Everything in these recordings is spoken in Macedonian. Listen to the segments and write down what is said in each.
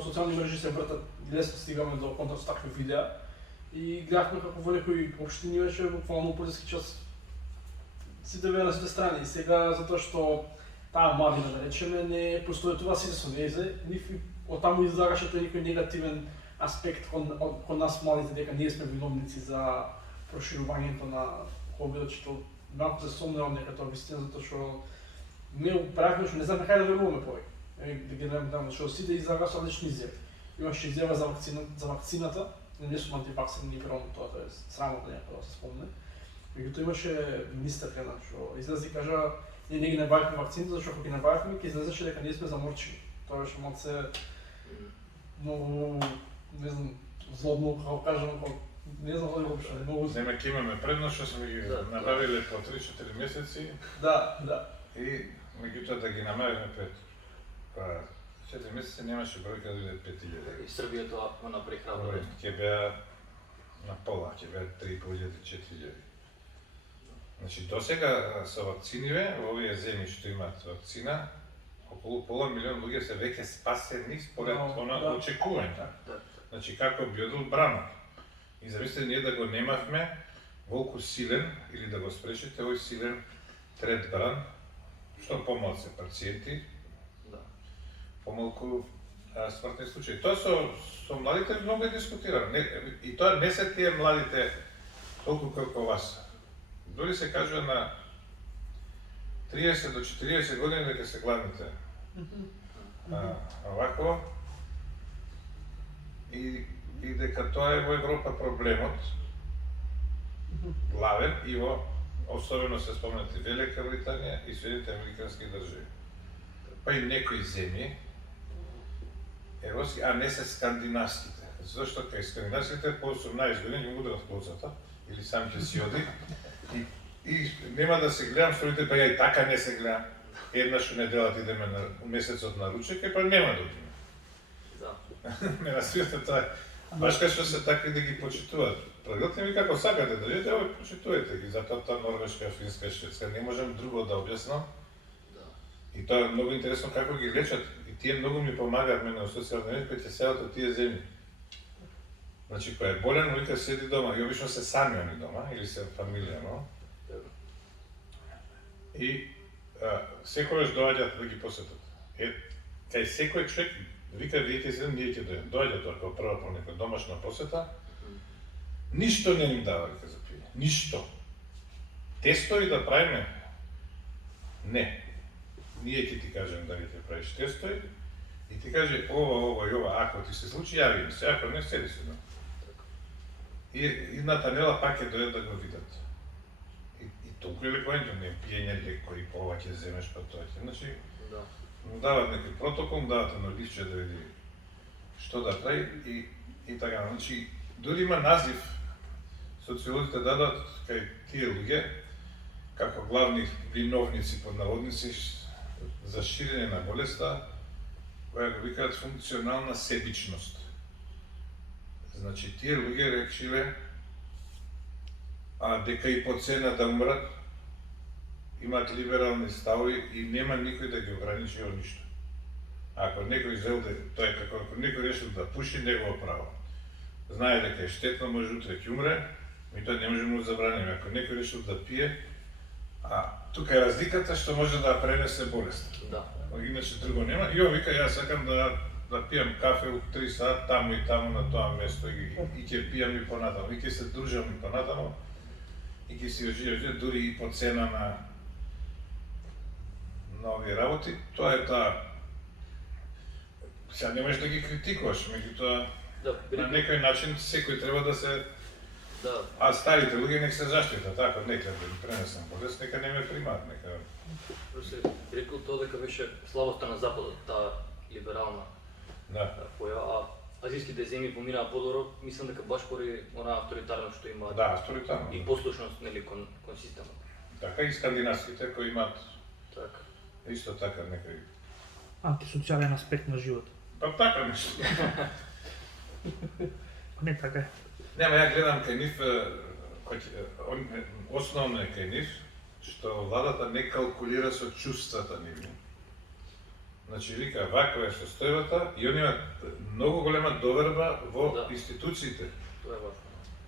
социјални мрежи се вртат и лесно стигаме до контакт со такви видеа. И гледавме како во некои општини беше буквално полиски час сите беа на сите страни. И сега затоа што таа младина да речеме не постојува сите со везе, нив оттаму излагаше тој некој негативен аспект кон нас младите дека ние сме виновници за проширувањето на хобито, што малку се сомневам дека тоа вистина затоа што не правиме што не знаме кај да веруваме повеќе. Да ги гледам што сите излага со различни изјави. Имаше изјава за вакцината, не сум антиваксер, не верувам тоа, тоа е срамота некој да се спомне. Меѓутоа имаше министер една што излезе и кажа ние не ги набавивме вакцините зашто ако ги набавивме ќе излезеше дека ние сме заморчени. Тоа беше малце многу не знам злобно како кажам, не знам дали воопшто многу. Нема ќе имаме предност што сме ги набавиле по 3-4 месеци. Да, да. И меѓутоа да ги намалиме пред 4 месеци немаше бројка да биде 5000. И Србија тоа го направи храбро. Ќе беа на пола, ќе беа 3500-4000. Значи досега со вакциниве во овие земји што имаат вакцина, околу пола милион луѓе се веќе спасени според очекување. Значи како би одил бранок. И замислете ние да го немавме волку силен или да го спрешите овој силен трет бран, што помалку пациенти, помалку смртни случаи. Тоа со младите многу е дискутирано. И тоа не се тие младите толку како вас. Дори се кажува на 30 до 40 години дека се гладните. Овако и дека тоа е во Европа проблемот главен и во особено се спомнати Велика Британија и Соединените Американски држави. Па и некои земји европски, а не се скандинавските. Зашто кај скандинавските по 18 години ги удрат коцата или сам ќе си оди и нема да се гледам сторите, па ја и така не се гледам. Еднаш неделат идеме на месецот на ручек, па нема да одиме. Не насвирате тоа. Баш кај што се такви да ги почитуваат. Предготвим ви како сакате да идете, овој почитувате ги, затоа тоа Норвешка, Финска, Шведска, не можам друго да објаснам. И тоа е многу интересно како ги лечат и тие многу ми помагаат мене во социјални мрежи кои ќе седат од тие земји. Значи кој е болен, вика седи дома и обично се сами они дома или се фамилија, но. И секогаш доаѓаат да ги посетат. Кај секој човек вика видите се ние ќе доаѓа тоа како прва по нека домашна посета. Ништо не им дава вика за пиење. Ништо. Тестови да правиме? Не. Ние ќе ти кажем дали ќе правиш тестови и ти каже ова и ова, ако ти се случи јави ми се, ако не седи се дома. И идната нела пак ќе дојдат да го видат. И толку е лекувањето, не пиење леко и ова ќе земеш па тоа ќе. Значи, му дават некој протокол, му дават едно лифче да види што да прави и така. Значи, дури има назив, социолозите дадат кај тие луѓе, како главни виновници под наводници за ширење на болеста, која го викаат функционална себичност. Значи, тие луѓе речиле дека и по цена да умрат, имаат либерални ставови и нема никој да ги ограничи од ништо. Ако некој изелде, тоа е како ако некој решил да пуши, негово право. Знае дека е штетно, може утре ќе умре, ми тоа не можеме да забраниме. Ако некој решил да пие, тука е разликата што може да пренесе болест. Иначе друго нема. И он вика, јас сакам да пијам кафе у 3 сат, таму и таму на тоа место и ќе пијам и понатаму, и ќе се дружам и понатаму, и ќе си оживам, дури и по цена на овие работи. Тоа е таа. Сега не можеш да ги критикуваш, меѓутоа на некој начин секој треба да се. А старите луѓе нека се заштитат, ако нека да ги пренесам болест, нека не ме примаат, нека. Би рекол тоа дека беше слабоста на Западот, таа либерална појава, а азијските земји поминаа подобро, мислам дека баш поради онаа авторитарност што имаат. Да, авторитарност. И послушност нели кон системот. Така и скандинавските кои имаат. Така. Исто така некој антисоцијален аспект на животот. Па така нешто. Не така е. Нема, ја гледам кај нив, основно е кај нив, што владата не калкулира со чувствата нивни. Значи вика ваква е состојбата и они имаат многу голема доверба во Да. институциите. Тоа е важно.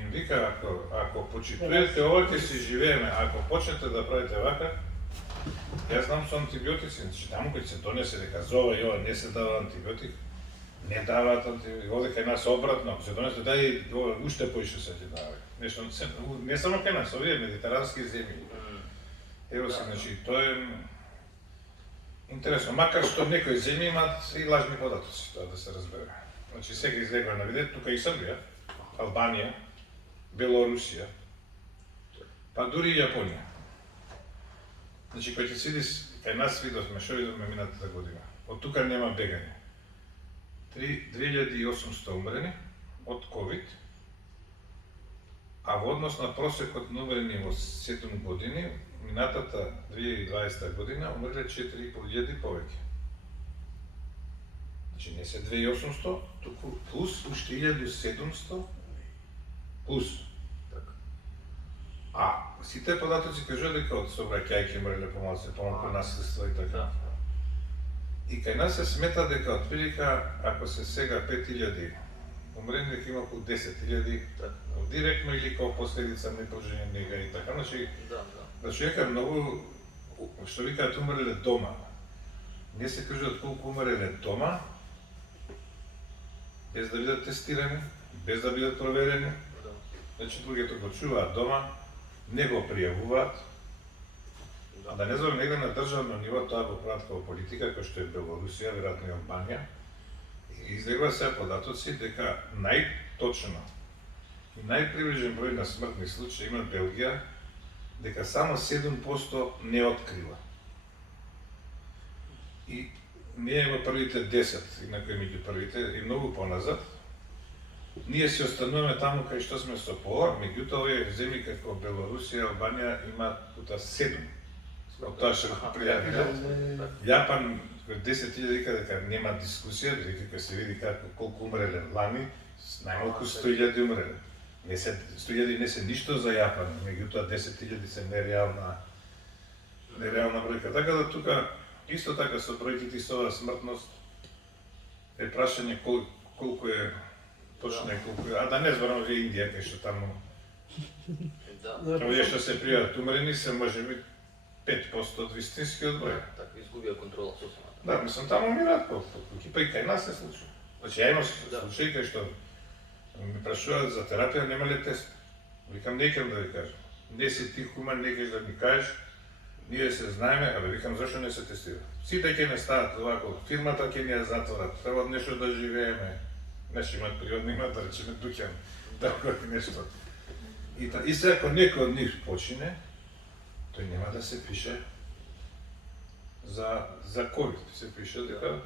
Им вика ако почитувате ова ќе си живееме, ако почнете да правите вака, јас знам со антибиотици, значи таму кој се донесе дека за ова и ова не се дава антибиотик, не даваат антибиотик, овде кај нас обратно, ако се донесе дај ова уште поише се ќе дава. Нешто не само кај нас, овие медитерански земји. Ево се, значи тоа е интересно, макар што некои земји имаат и лажни податоци, тоа да се разбере. Значи сега излегува на видео, тука и Србија, Албанија, Белорусија, па дури и Јапонија. Значи, кој ќе се види, кај нас видовме, што видовме минатата година. Од тука нема бегање. 2800 умрени од COVID, а во однос на просекот на умрени во 7 години, минатата 2020 година умреле 4500 повеќе. Значи не се 2800, туку плюс уште 1700 плюс. Така. А сите податоци кажуваат дека од сообраќајки умреле помалку наследство и така. И кај нас се смета дека отприлика, ако се сега 5000 умрени, дека има околу 10.000 директно или како последица непружени нега и така. Значи, да човека многу, што викаат, умреле дома. Не се кажуваат колку умреле дома, без да бидат тестирани, без да бидат проверени. Значи, другите го чуваат дома, не го пријавуваат. А да не знам, негде на државно ниво тоа го прават како политика, кој што е Белорусија, веројатно и Албанија. Излегува се податоци дека најточно и најприближен број на смртни случаи има Белгија, дека само 7% не открива. И ние во првите 10, инаку меѓу првите и многу поназад, ние се остануваме таму кај што сме со пола, меѓутоа овие земји како Белорусија, Албанија има пута 7. Од тоа што го пријавиле. Јапан 10.000 вика дека нема дискусија, дека кога се види колку умреле лани, најмалку 100.000 умреле. 100.000 не се ништо за Јапан, меѓутоа 10.000 се нереална бројка. Така да тука исто така со бројките и со оваа смртност е прашање колку е точно и колку е, а да не зборам за Индија кај што таму. Овие што се пријават умрени се можеби 5% од вистинскиот број. Така, изгубија контрола сосема. Да, мислам, таму умираат по куќи, па и кај нас се случува. Значи, ја имам случаи кај што ми прашуваат за терапија, нема ли тест? Викам, не икам да ви кажам. Не си ти хуман, не кеш да ми кажеш, ние се знаеме, абе викам, зашо не се тестира? Сите ќе не стават овако, фирмата ќе ни ја затворат, треба нешто да живееме. Значи, имат природни, имат да речеме дуќан, така нешто. И сега, ако некој од нив почине, тој нема да се пише за COVID, се пише дека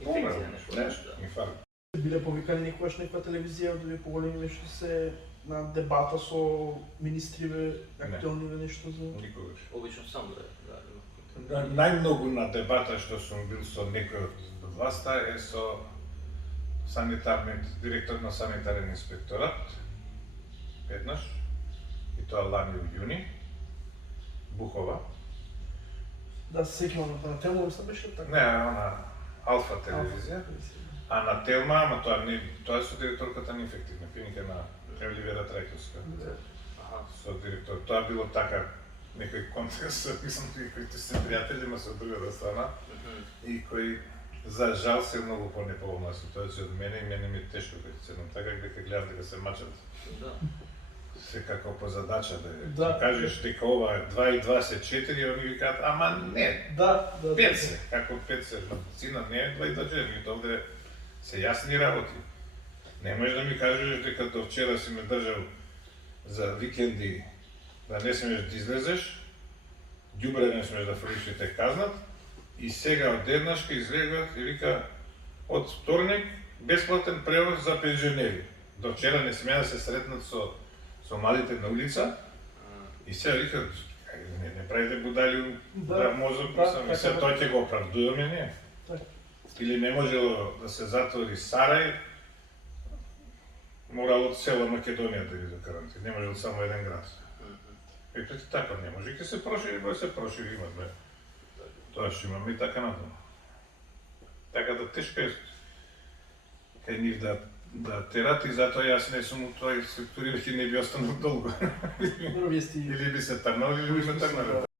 Инфекција нешто. инфаркт. Биле повикани некогаш некоја телевизија од овие поголеми нешто се на дебата со министриве, актуелни нешто за... Никогаш. Обично само да има. Најмногу на дебата што сум бил со некој од власта е со директор на санитарен инспекторат, еднаш, и тоа лани во јуни, Бухова. Да се сеќавам на тему, мислам беше така. Не, на Алфа телевизија. А на Телма, ама тоа е со директорката на инфективна клиника на Оливера Трајковска. Со директор. Тоа било така некој контекст, мислам, кои се пријатели, ма со другата страна, и кои за жал се многу по-неповолна ситуација од мене и мене ми е тешко кога седам така дека гледам дека се мачат. Да. Секако по задача Да. кажеш дека ова е 2 и 2 се 4, они викаат, ама не, Да. 5 се, како 5 се, медицина не е 2 и 2 4, овде се јасни работи. Не можеш да ми кажеш дека до вчера си ме држал за викенди да не смеш да излезеш, ѓубре не смеш да фрлиш и те казнат, и сега одеднаш ке излегат и вика од вторник бесплатен превоз за пензионери. До вчера не смеа да се сретнат со младите на улица и сега викат, не правите будали здрав мозок, и сега тој ќе го оправдуваме ние. Или не можело да се затвори Сарај, морало од цела Македонија да биде карантин, не можел само еден град. Викате така не може, ќе се прошири, број се прошири, имаме. Тоа што имаме и така натаму. Така да тешко е кај нив да терат и затоа јас не сум у тој сектор и не би останал долго. Добро, вие сте Или би се трнали или би ме трнали.